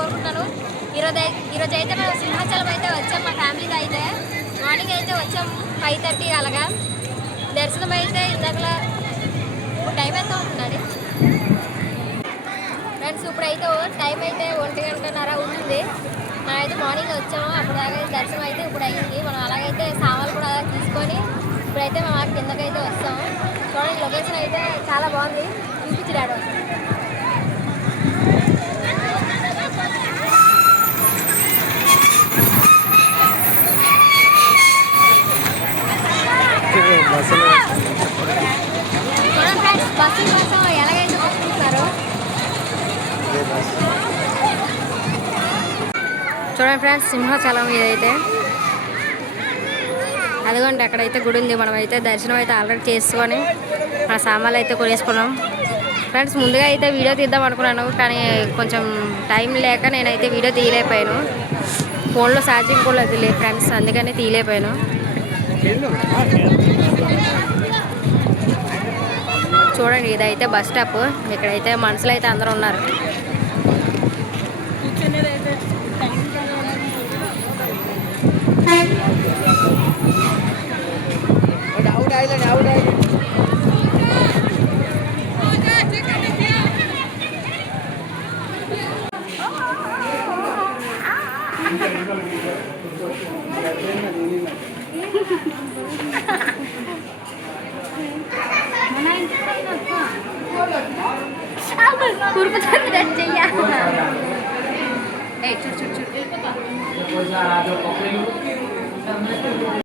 కోరుకుంటున్నాను. ఈరోజు అయితే మనం సింహాచలం అయితే వచ్చాం. మా ఫ్యామిలీతో అయితే మార్నింగ్ అయితే వచ్చాం 5:30 అలాగా. దర్శనం అయితే ఇందాకలా టైం ఎంత అవుతుందండి ఫ్రెండ్స్? ఇప్పుడైతే టైం అయితే 1:30 అవుతుంది. మనమైతే మార్నింగ్ వచ్చాము. అప్పుడు దాకా దర్శనం అయితే ఇప్పుడు అయ్యింది. మనం అలాగైతే సామాన్లు కూడా అలా తీసుకొని ఇప్పుడైతే మేము కిందకైతే వస్తాము. చూడండి లొకేషన్ అయితే చాలా బాగుంది. చూపించాడు బస్సు కోసం ఎలాగైతే వస్తున్నారు చూడండి ఫ్రెండ్స్. సింహాచలం ఇదైతే అదిగోండి అక్కడైతే గుడి ఉంది. మనమైతే దర్శనం అయితే ఆల్రెడీ చేసుకొని ఆ సామాన్లు అయితే కొనేసుకున్నాం ఫ్రెండ్స్. ముందుగా అయితే వీడియో తీద్దాం అనుకున్నాను, కానీ కొంచెం టైం లేక నేనైతే వీడియో తీయలేకపోయాను. ఫోన్లో ఛార్జింగ్ కూడా అది లేదు ఫ్రెండ్స్, అందుకని తీయలేకపోయాను. చూడండి ఇదైతే బస్ స్టాప్. ఇక్కడైతే మనుషులు అయితే అందరూ ఉన్నారు. చూడు